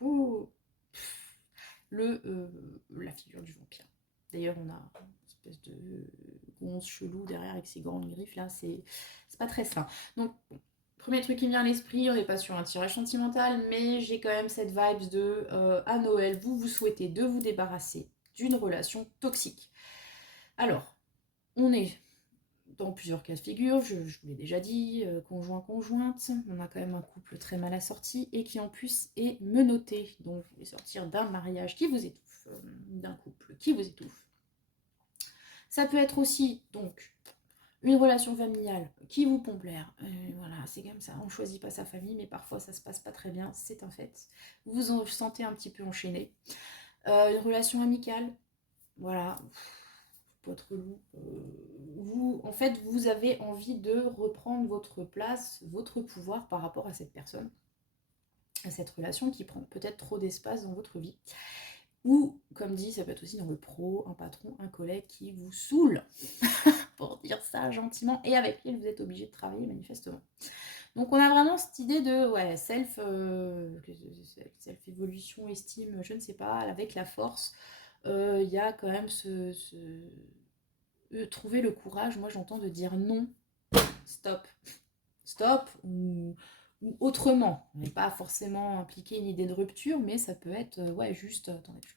la figure du vampire. D'ailleurs, on a une espèce de gonze chelou derrière avec ses grandes griffes. Là, c'est pas très sain. Donc, bon, premier truc qui me vient à l'esprit, on n'est pas sur un tirage sentimental, mais j'ai quand même cette vibe de à Noël, vous souhaitez de vous débarrasser d'une relation toxique. Alors, on est dans plusieurs cas de figure, je vous l'ai déjà dit, conjoint-conjointe, on a quand même un couple très mal assorti et qui en plus est menotté. Donc vous voulez sortir d'un mariage qui vous étouffe, d'un couple qui vous étouffe. Ça peut être aussi donc une relation familiale qui vous pompe l'air. Voilà, c'est comme ça, on ne choisit pas sa famille, mais parfois ça se passe pas très bien, c'est un fait. Vous vous sentez un petit peu enchaîné. Une relation amicale, voilà, pas être relou. Vous, en fait, vous avez envie de reprendre votre place, votre pouvoir par rapport à cette personne, à cette relation qui prend peut-être trop d'espace dans votre vie. Ou, comme dit, ça peut être aussi dans le pro, un patron, un collègue qui vous saoule, pour dire ça gentiment, et avec qui vous êtes obligé de travailler manifestement. Donc on a vraiment cette idée de self-évolution, estime, je ne sais pas, avec la force. Il y a quand même trouver le courage, moi j'entends, de dire non, stop, ou autrement. On n'est pas forcément impliqué une idée de rupture, mais ça peut être, juste, attendez,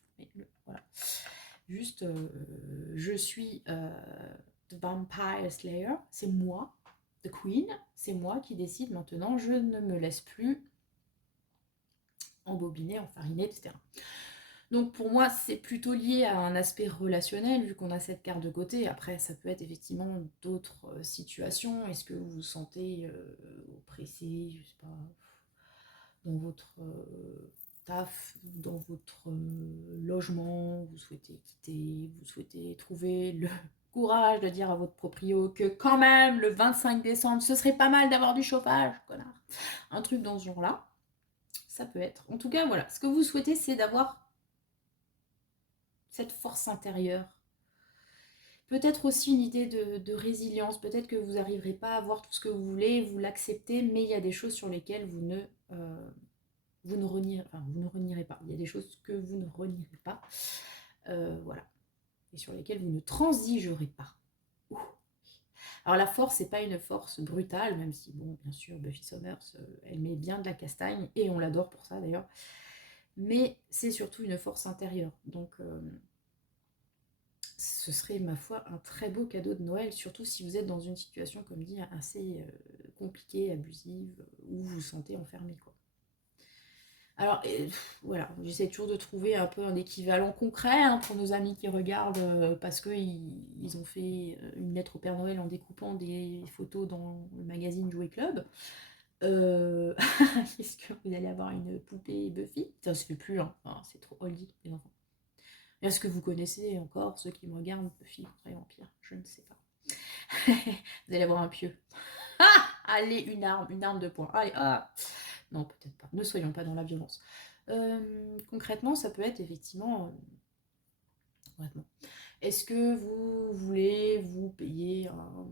voilà, juste, je suis The Vampire Slayer, c'est moi, The Queen, c'est moi qui décide maintenant, je ne me laisse plus embobiner, enfariner, etc. Donc pour moi, c'est plutôt lié à un aspect relationnel, vu qu'on a cette carte de côté. Après, ça peut être effectivement d'autres situations. Est-ce que vous vous sentez oppressé, je sais pas, dans votre taf, dans votre logement, vous souhaitez quitter, vous souhaitez trouver le courage de dire à votre proprio que quand même, le 25 décembre, ce serait pas mal d'avoir du chauffage, connard. Un truc dans ce genre-là, ça peut être. En tout cas, voilà, ce que vous souhaitez, c'est d'avoir cette force intérieure. Peut-être aussi une idée de résilience. Peut-être que vous n'arriverez pas à avoir tout ce que vous voulez, vous l'acceptez, mais il y a des choses sur lesquelles vous ne renierez pas. Il y a des choses que vous ne renierez pas. Voilà. Et sur lesquelles vous ne transigerez pas. Ouh. Alors la force, c'est pas une force brutale, même si, bon, bien sûr, Buffy Summers, elle met bien de la castagne, et on l'adore pour ça d'ailleurs. Mais c'est surtout une force intérieure. Donc ce serait, ma foi, un très beau cadeau de Noël, surtout si vous êtes dans une situation, comme dit, assez compliquée, abusive, où vous vous sentez enfermé, quoi. Alors, voilà, j'essaie toujours de trouver un peu un équivalent concret pour nos amis qui regardent, parce qu'ils ont fait une lettre au Père Noël en découpant des photos dans le magazine Jouet Club. Est-ce que vous allez avoir une poupée Buffy? Ça se fait plus, hein. Enfin, c'est trop oldie, les enfants. Est-ce que vous connaissez encore ceux qui me regardent, Buffy contre les vampires? Je ne sais pas. Vous allez avoir un pieu. Ah, allez, une arme de poing. Allez, ah. Non, peut-être pas. Ne soyons pas dans la violence. Concrètement, ça peut être effectivement... Est-ce que vous voulez vous payer un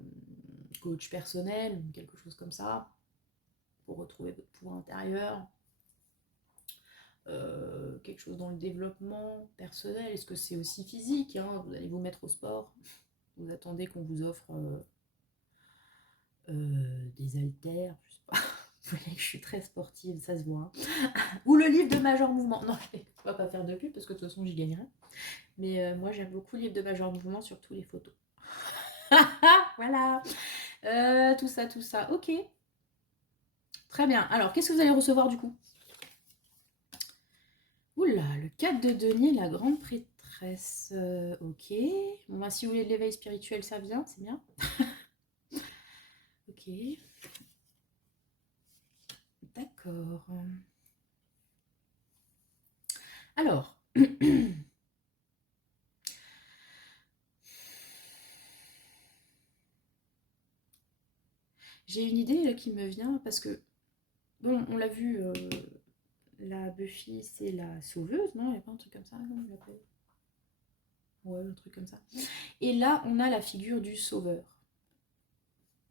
coach personnel ou quelque chose comme ça pour retrouver votre pouvoir intérieur? Quelque chose dans le développement personnel? Est-ce que c'est aussi physique, hein? Vous allez vous mettre au sport? Vous attendez qu'on vous offre des haltères, je sais pas. Vous voyez que je suis très sportive, ça se voit. Ou le livre de Major Mouvement. Non, on va pas faire de pub parce que de toute façon j'y gagnerai. Mais moi j'aime beaucoup le livre de Major Mouvement, surtout les photos. Voilà. Tout ça, tout ça. Ok. Très bien. Alors, qu'est-ce que vous allez recevoir du coup? Oula, le 4 de denier, la grande prêtresse. Ok. Bon, bah, si vous voulez de l'éveil spirituel, ça vient, c'est bien. Ok. D'accord. Alors. J'ai une idée là qui me vient parce que, bon, on l'a vu, la Buffy, c'est la sauveuse, non? Il n'y a pas un truc comme ça, non? On l'appelle. Ouais, un truc comme ça. Et là, on a la figure du sauveur,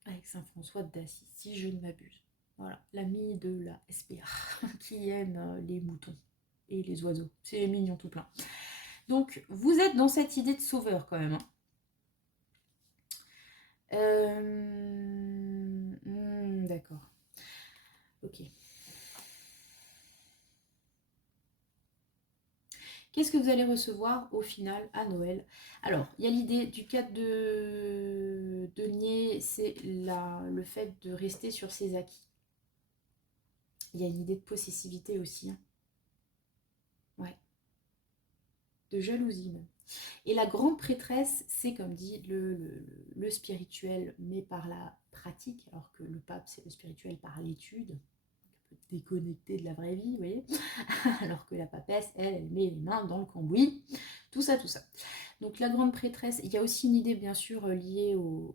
avec Saint François d'Assise, si je ne m'abuse. Voilà, l'ami de la SPA, qui aime les moutons et les oiseaux. C'est mignon tout plein. Donc, vous êtes dans cette idée de sauveur quand même. Hein. D'accord. Ok. Qu'est-ce que vous allez recevoir au final à Noël? Alors, il y a l'idée du 4 de denier, c'est le fait de rester sur ses acquis. Il y a une idée de possessivité aussi. Hein. Ouais. De jalousie même. Et la grande prêtresse, c'est comme dit le spirituel, mais par la pratique, alors que le pape, c'est le spirituel par l'étude, un peu déconnecté de la vraie vie, vous voyez. Alors que la papesse, elle met les mains dans le cambouis, tout ça, tout ça. Donc la grande prêtresse, il y a aussi une idée bien sûr liée aux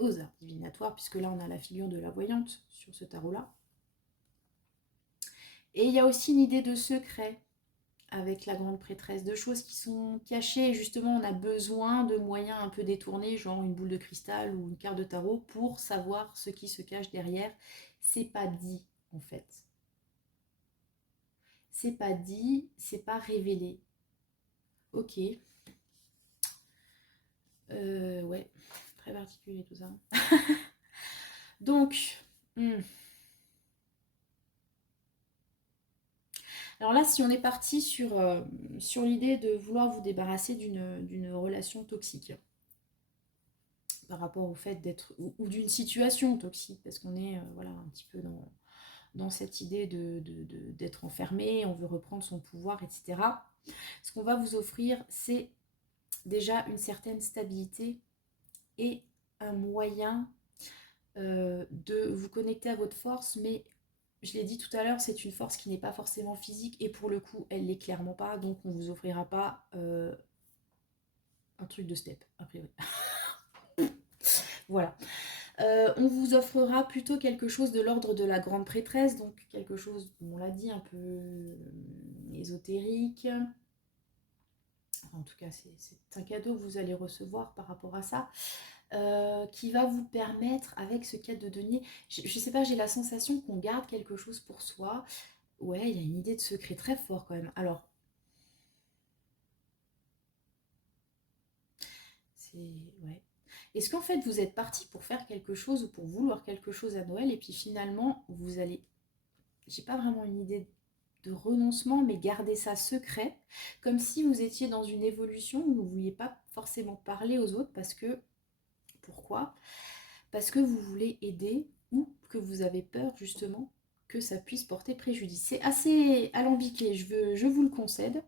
arts divinatoires, puisque là on a la figure de la voyante sur ce tarot-là. Et il y a aussi une idée de secret avec la grande prêtresse, de choses qui sont cachées, et justement on a besoin de moyens un peu détournés, genre une boule de cristal ou une carte de tarot, pour savoir ce qui se cache derrière. C'est pas dit en fait. C'est pas dit, c'est pas révélé. Ok. Ouais, très particulier tout ça. Donc, alors là, si on est parti sur l'idée de vouloir vous débarrasser d'une relation toxique, par rapport au fait d'être, ou d'une situation toxique, parce qu'on est voilà, un petit peu dans cette idée d'être enfermé, on veut reprendre son pouvoir, etc. Ce qu'on va vous offrir, c'est déjà une certaine stabilité et un moyen de vous connecter à votre force, mais je l'ai dit tout à l'heure, c'est une force qui n'est pas forcément physique, et pour le coup, elle l'est clairement pas, donc on vous offrira pas un truc de step, a priori. Voilà. On vous offrera plutôt quelque chose de l'ordre de la grande prêtresse, donc quelque chose, on l'a dit, un peu ésotérique. En tout cas, c'est un cadeau que vous allez recevoir par rapport à ça, qui va vous permettre, avec ce cadeau de denier, je sais pas, j'ai la sensation qu'on garde quelque chose pour soi. Ouais, il y a une idée de secret très fort quand même. Alors, c'est... Ouais. Est-ce qu'en fait, vous êtes parti pour faire quelque chose ou pour vouloir quelque chose à Noël, et puis finalement, vous allez... J'ai pas vraiment une idée de renoncement, mais garder ça secret, comme si vous étiez dans une évolution où vous ne vouliez pas forcément parler aux autres, parce que... Pourquoi? Parce que vous voulez aider, ou que vous avez peur justement que ça puisse porter préjudice. C'est assez alambiqué, je vous le concède,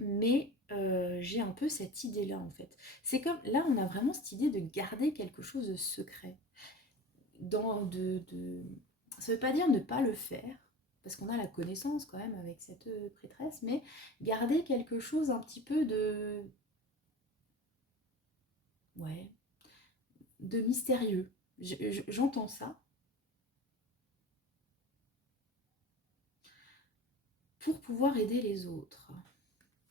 mais j'ai un peu cette idée-là en fait. C'est comme, là on a vraiment cette idée de garder quelque chose de secret. Ça ne veut pas dire ne pas le faire, parce qu'on a la connaissance quand même avec cette prêtresse, mais garder quelque chose un petit peu de... Ouais, de mystérieux. J'entends ça. Pour pouvoir aider les autres.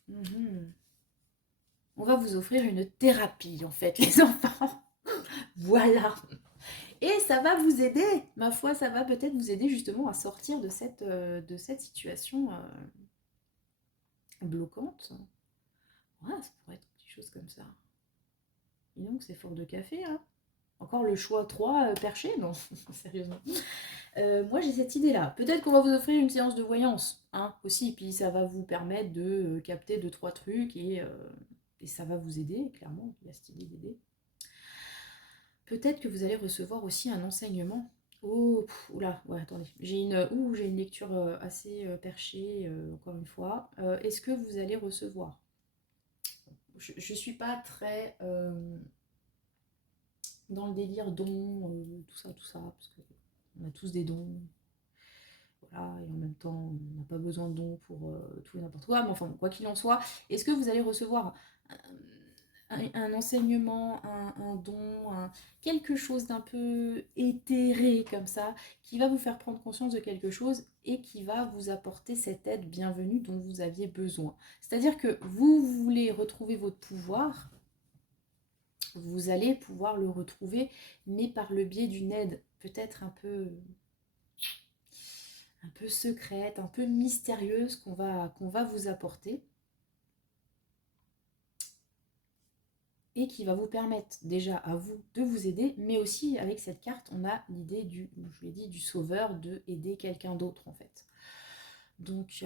Mhm. On va vous offrir une thérapie, en fait, les enfants. Voilà. Et ça va vous aider. Ma foi, ça va peut-être vous aider justement à sortir de cette situation bloquante. Ouais, ça pourrait être quelque chose comme ça. Et donc, c'est fort de café, hein. Encore le choix 3 perché? Non, sérieusement. Moi, j'ai cette idée-là. Peut-être qu'on va vous offrir une séance de voyance, hein, aussi. Puis ça va vous permettre de capter 2-3 trucs, et ça va vous aider, clairement. Il y a cette idée d'aider. Peut-être que vous allez recevoir aussi un enseignement. Oh, oula, ouais, attendez. J'ai une lecture assez perchée, encore une fois. Est-ce que vous allez recevoir? Je ne suis pas très dans le délire don, tout ça, parce qu'on a tous des dons. Voilà, et en même temps, on n'a pas besoin de dons pour tout et n'importe quoi. Mais enfin, quoi qu'il en soit, est-ce que vous allez recevoir un enseignement, un don, quelque chose d'un peu éthéré comme ça, qui va vous faire prendre conscience de quelque chose et qui va vous apporter cette aide bienvenue dont vous aviez besoin. C'est-à-dire que vous voulez retrouver votre pouvoir, vous allez pouvoir le retrouver, mais par le biais d'une aide peut-être un peu secrète, un peu mystérieuse qu'on va vous apporter, et qui va vous permettre déjà à vous de vous aider, mais aussi avec cette carte, on a l'idée je l'ai dit, du sauveur, de aider quelqu'un d'autre en fait. Donc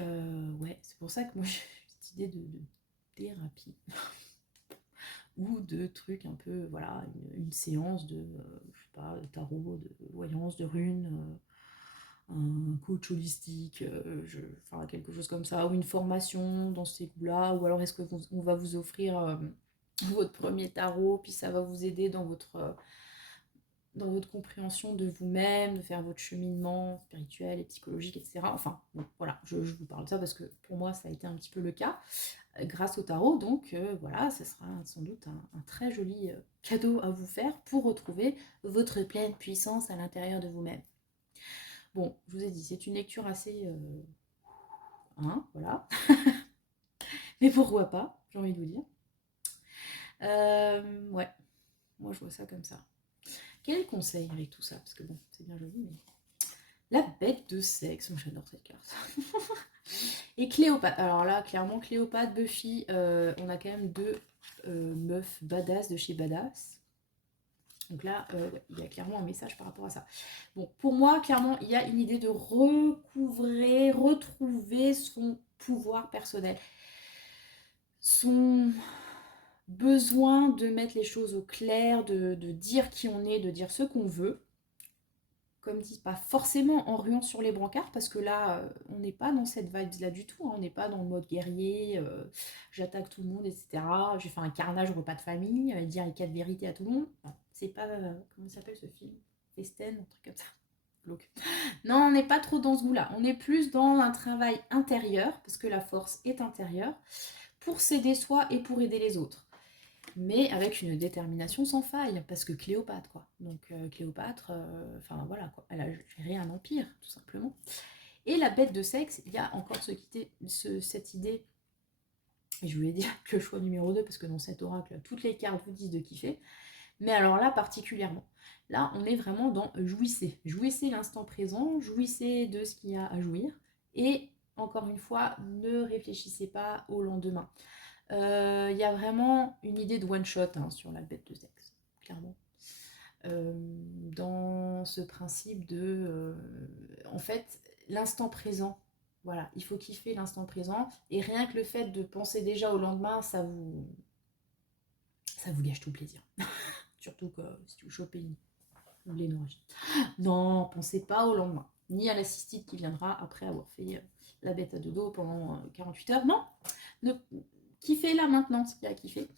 ouais, c'est pour ça que moi j'ai cette idée de thérapie ou de trucs un peu, voilà, une séance de, je sais pas, de tarot, de voyance, de runes, un coach holistique, enfin quelque chose comme ça, ou une formation dans ces goûts-là, ou alors est-ce qu'on va vous offrir votre premier tarot, puis ça va vous aider dans votre compréhension de vous-même, de faire votre cheminement spirituel et psychologique, etc. Enfin, bon, voilà, je vous parle de ça parce que pour moi, ça a été un petit peu le cas grâce au tarot. Donc voilà, ce sera sans doute un très joli cadeau à vous faire pour retrouver votre pleine puissance à l'intérieur de vous-même. Bon, je vous ai dit, c'est une lecture assez... hein, voilà. Mais pourquoi pas, j'ai envie de vous dire. Ouais, moi je vois ça comme ça. Quel conseil avec tout ça? Parce que bon, c'est bien joli, mais... La bête de sexe, moi j'adore cette carte. Et Cléopâtre. Alors là, clairement, Cléopâtre, Buffy, on a quand même deux meufs badass de chez Badass. Donc là, il y a clairement un message par rapport à ça. Bon, pour moi, clairement, il y a une idée de retrouver son pouvoir personnel. Son besoin de mettre les choses au clair, de dire qui on est, de dire ce qu'on veut. comme dit, pas forcément en ruant sur les brancards, parce que là, on n'est pas dans cette vibe-là du tout, hein. On n'est pas dans le mode guerrier, j'attaque tout le monde, etc. J'ai fait un carnage au repas de famille, dire les 4 vérités à tout le monde. Enfin, c'est pas, comment s'appelle ce film? Festen, un truc comme ça. Glauque. Non, on n'est pas trop dans ce goût-là. On est plus dans un travail intérieur, parce que la force est intérieure, pour s'aider soi et pour aider les autres. Mais avec une détermination sans faille, parce que Cléopâtre, quoi. Donc Cléopâtre, enfin voilà, quoi. Elle a géré un empire, tout simplement. Et la bête de sexe, il y a encore cette idée, et je voulais dire que le choix numéro 2, parce que dans cet oracle, toutes les cartes vous disent de kiffer, mais alors là, particulièrement. Là, on est vraiment dans jouissez. Jouissez l'instant présent, jouissez de ce qu'il y a à jouir, et encore une fois, ne réfléchissez pas au lendemain. Il y a vraiment une idée de one-shot sur la bête de sexe, clairement. Dans ce principe de... en fait, l'instant présent, voilà, il faut kiffer l'instant présent, et rien que le fait de penser déjà au lendemain, ça vous gâche tout le plaisir. Surtout que si vous chopez une l'énergie. Non, pensez pas au lendemain, ni à la cystite qui viendra après avoir fait la bête à dodo pendant 48 heures. Non, ne... kiffez là maintenant ce qu'il y a à kiffer.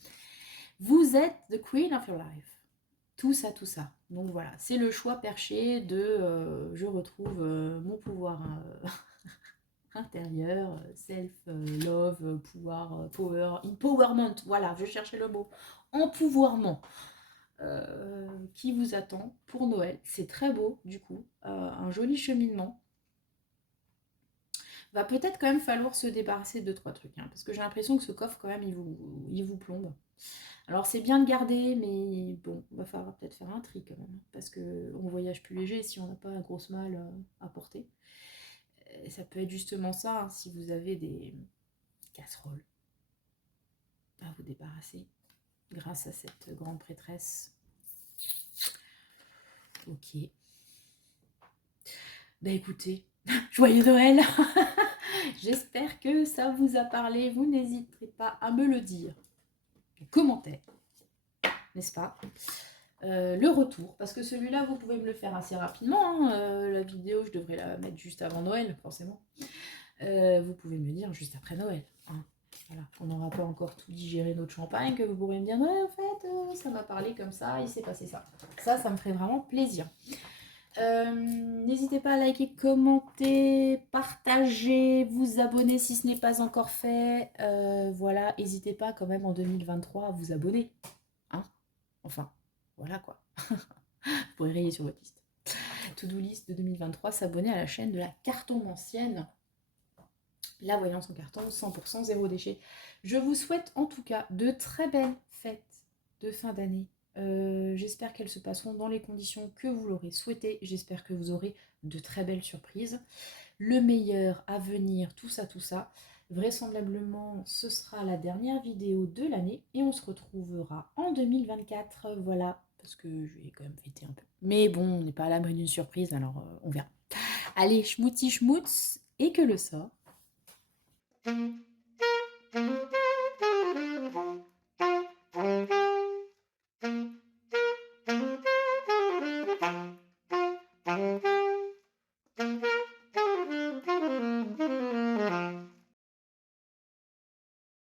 Vous êtes the queen of your life. Tout ça, tout ça. Donc voilà, c'est le choix perché de je retrouve mon pouvoir intérieur, self-love, pouvoir, power, empowerment. Voilà, je cherchais le mot. Empouvoirment. Qui vous attend pour Noël. C'est très beau, du coup. Un joli cheminement. Va peut-être quand même falloir se débarrasser de 2-3 trucs, parce que j'ai l'impression que ce coffre, quand même, il vous plombe. Alors c'est bien de garder, mais bon, va falloir peut-être faire un tri quand même, parce qu'on voyage plus léger si on n'a pas un gros mal à porter. Et ça peut être justement ça, si vous avez des casseroles à vous débarrasser, grâce à cette grande prêtresse. Ok. Bah écoutez, joyeux Noël. J'espère que ça vous a parlé. Vous n'hésiterez pas à me le dire. Commentaire, n'est-ce pas? Le retour, parce que celui-là, vous pouvez me le faire assez rapidement. La vidéo, je devrais la mettre juste avant Noël, forcément. Vous pouvez me le dire juste après Noël. Voilà, on n'aura pas encore tout digéré notre champagne, que vous pourrez me dire, ouais, en fait, ça m'a parlé comme ça, il s'est passé ça. Ça me ferait vraiment plaisir. N'hésitez pas à liker, commenter, partager, vous abonner si ce n'est pas encore fait. Voilà, n'hésitez pas quand même en 2023 à vous abonner. Enfin, voilà quoi. Vous pourrez rayer sur votre liste. To-do list de 2023, s'abonner à la chaîne de la cartomancienne. La voyance en carton, 100% zéro déchet. Je vous souhaite en tout cas de très belles fêtes de fin d'année. J'espère qu'elles se passeront dans les conditions que vous l'aurez souhaité. J'espère que vous aurez de très belles surprises. Le meilleur à venir, tout ça, tout ça. Vraisemblablement, ce sera la dernière vidéo de l'année et on se retrouvera en 2024. Voilà, parce que je vais quand même fêter un peu. Mais bon, on n'est pas à l'abri d'une surprise, alors on verra. Allez, schmouti schmoutz, et que le sort